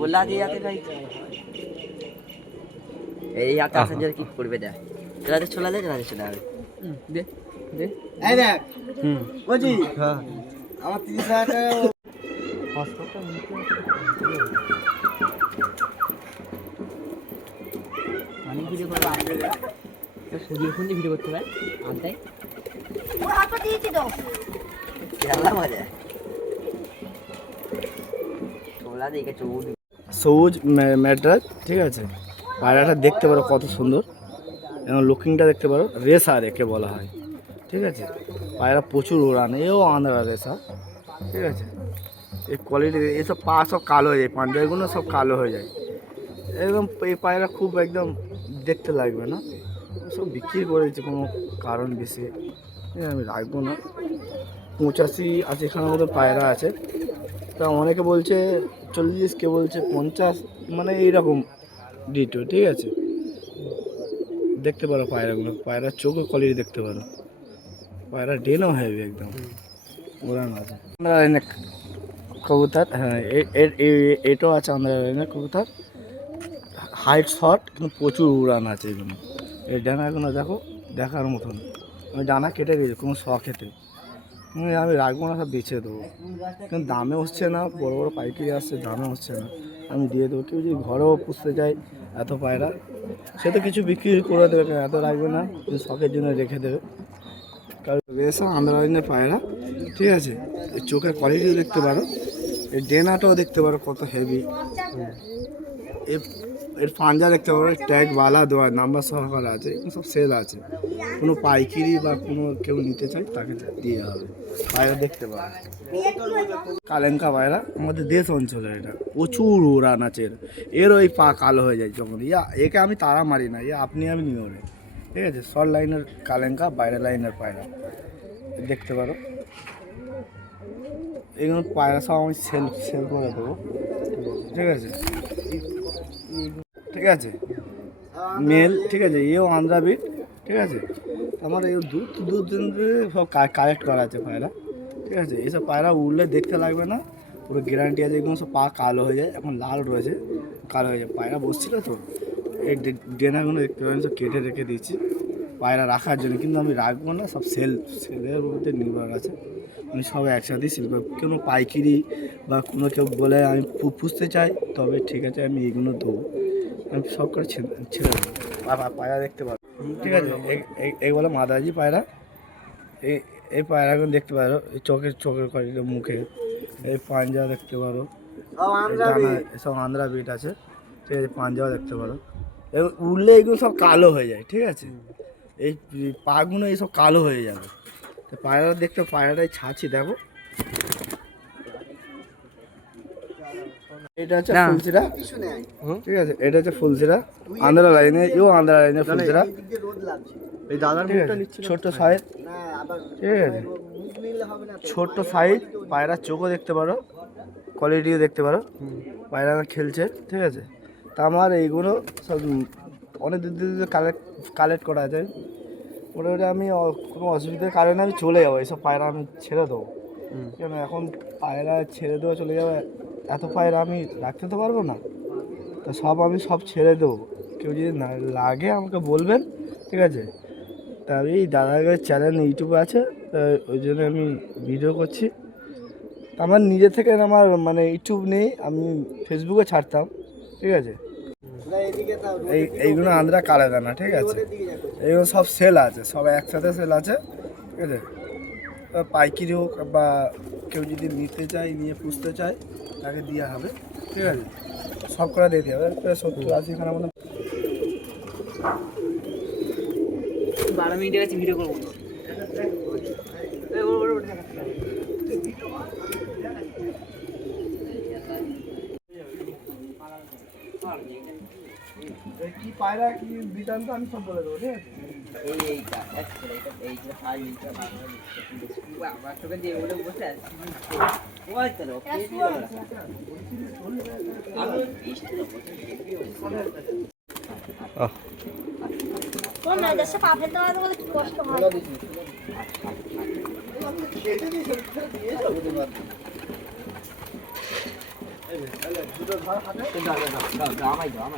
বললা দিয়ে যাতে ভাই এই হাতে আসার জন্য কি করবে দেখ রাতে চলে যায় রাতে চলে যাবে দে দে এই দেখ বুঝি হ্যাঁ আমার 30,000 টাকা হসপিটাল আমি ভিডিও করব আপনি সুজির ফোন দিয়ে ভিডিও করতে হবে আনতাই ওর হাতে দিয়েছি দাও খেলা মজা তোলা দেখে চৌড় সবুজ ম্যাড্রাস, ঠিক আছে। পায়রাটা দেখতে পারো কত সুন্দর এবং লুকিংটা দেখতে পারো, রেসার একে বলা হয়, ঠিক আছে। পায়রা প্রচুর উড়ান, এও আন্ধ্রা রেসার, ঠিক আছে। এই কোয়ালিটি এইসব পা সব কালো হয়ে যায়, পাঞ্জাবিগুলো সব কালো হয়ে যায় একদম। এই পায়রা খুব একদম দেখতে লাগবে না, সব বিক্রি করে দিচ্ছে কোনো কারণ বেশি, আমি রাখবো না। 85-80খানার মতো পায়রা আছে, তা অনেকে বলছে 40, কে বলছে 50, মানে এইরকম ডিটো, ঠিক আছে। দেখতে পারো পায়রাগুলো, পায়রার চোখও কোয়ালিটি দেখতে পারো, পায়রা ডেনও হেভি একদম ওরান আছে। আমরা কবুতর, হ্যাঁ এটাও আছে আমাদের লাইনের কবুতর, হাইট শর্ট কিন্তু প্রচুর উড়ান আছে এগুলো। এই ডানাগুলো দেখো দেখার মতন, আমি ডানা কেটে দিয়েছি কোনো শখেতে, আমি রাখবো না, সব বেছে দেবো, কিন্তু দামে হচ্ছে না, বড় বড় পাইকারি আসছে, দামে হচ্ছে না, আমি দিয়ে দেবো। কেউ যদি ঘরেও পুষতে চায় এত পায়রা, সে তো কিছু বিক্রি করে দেবে, এত রাখবে না, শখের জন্য রেখে দেবে। কারণ বেশা আন্ধ্রা লাইনের পায়রা, ঠিক আছে। এই চোখের কোয়ালিটিও দেখতে পারো, এই ডেনাটাও দেখতে পারো কত হেভি, এর পাঞ্জা দেখতে পারো, ট্যাগ বালা দেওয়া, নাম্বার সহকারে আছে, এগুলো সব সেল আছে। কোনো পাইকারি বা কোনো কেউ নিতে চায় তাকে দিয়ে হবে। পায়রা দেখতে পারো, কালেঙ্কা পায়রা, আমাদের দেশ অঞ্চলে এটা প্রচুর উড়ান আছে, এর ওই পা কালো হয়ে যায় যখন, একে আমি তাড়া মারি না, আপনি আমি নিয়ে ওরে, ঠিক আছে। শর্ট লাইনের কালেঙ্কা, বাইরে লাইনের পায়রা দেখতে পারো, এগুলো পায়রা সব আমি সেল করে দেবো, ঠিক আছে, ঠিক আছে। মেল, ঠিক আছে, এও আন্ধ্রা বিট, ঠিক আছে। আমার এই দু দিন সব কালেক্ট করা আছে পায়রা, ঠিক আছে। এইসব পায়রা উড়লে দেখতে লাগবে না, পুরো গ্যারান্টি আছে। এগুলো সব পা কালো হয়ে যায়, এখন লাল রয়েছে, কালো হয়ে যায়। পায়রা বসছিল তো, ডেনাগুলো দেখতে পারেন সব কেটে রেখে দিচ্ছি পায়রা রাখার জন্য, কিন্তু আমি রাখবো না, সব সেলের মধ্যে নির্ভর আছে। আমি সব একসাথেই সেল করবো, কোনো পাইকারি বা কোনো কেউ বলে আমি পুষতে চাই, তবে ঠিক আছে আমি এইগুলো দেবো, আমি সব করে ছেড়ে দেবো। পায়রা দেখতে পারো, ঠিক আছে। এইগুলো মাদাজি পায়রা, এই পায়রাগুলো দেখতে পারো, এই চোখের কোয়ালিটি, মুখে এই পাঞ্জা দেখতে পারো, সব আন্ধ্রা বিট আছে, ঠিক আছে। পাঞ্জাও দেখতে পারো, উড়লে এগুলো সব কালো হয়ে যায়, ঠিক আছে। এই পাগুলো এইসব কালো হয়ে যাবে। পায়রা দেখতে, পায়রাটাই ছাছি দেখো, এটা হচ্ছে ফুলসিরা, ঠিক আছে। এটা হচ্ছে ফুলসিরা, আন্ধ্রা লাইনে, আন্ধ্রা লাইনের ফুলসিরা, এই দাদার ছোট্ট সাইজ, ঠিক আছে, ছোট্ট সাইজ। পায়রার চোখও দেখতে পারো, কোয়ালিটিও দেখতে পারো, পায়রা খেলছে, ঠিক আছে। তা আমার এইগুলো সব অনেক দূর কালেক্ট করা আছে, ওটা আমি কোনো অসুবিধার কারণে আমি চলে যাবো, এইসব পায়রা আমি ছেড়ে দেবো, কেন এখন পায়রা ছেড়ে দেওয়া চলে যাবে, এত পায়রা আমি রাখতে তো পারবো না, তা আমি সব ছেড়ে দেবো। কেউ যদি না লাগে আমাকে বলবেন, ঠিক আছে। তা আমি দাদার চ্যানেল ইউটিউবে আছে, ওই জন্য আমি ভিডিও করছি। আমার নিজে থেকে আমার মানে ইউটিউব নেই, আমি ফেসবুকে ছাড়তাম, ঠিক আছে। এইগুলো আন্ধ্রা কালে দানা, ঠিক আছে। এইগুলো সব সেল আছে, সব একসাথে সেল আছে, ঠিক আছে। পাইকারি হোক বা কেউ যদি নিতে চায়, নিয়ে পুষতে চায়, তাকে দেওয়া হবে, ঠিক আছে। সব করে দিতে হবে, 70-80খানার মতো। 12 মিনিটের কাছে ভিডিও করবো। কি পায়রা কি বৃত্তান্ত আমি সব বলে দেবো, ঠিক আছে। আমার তোকে দিয়ে বলে বসে আছি কষ্ট হয়। দুটো ধর হাতে আমায় দাও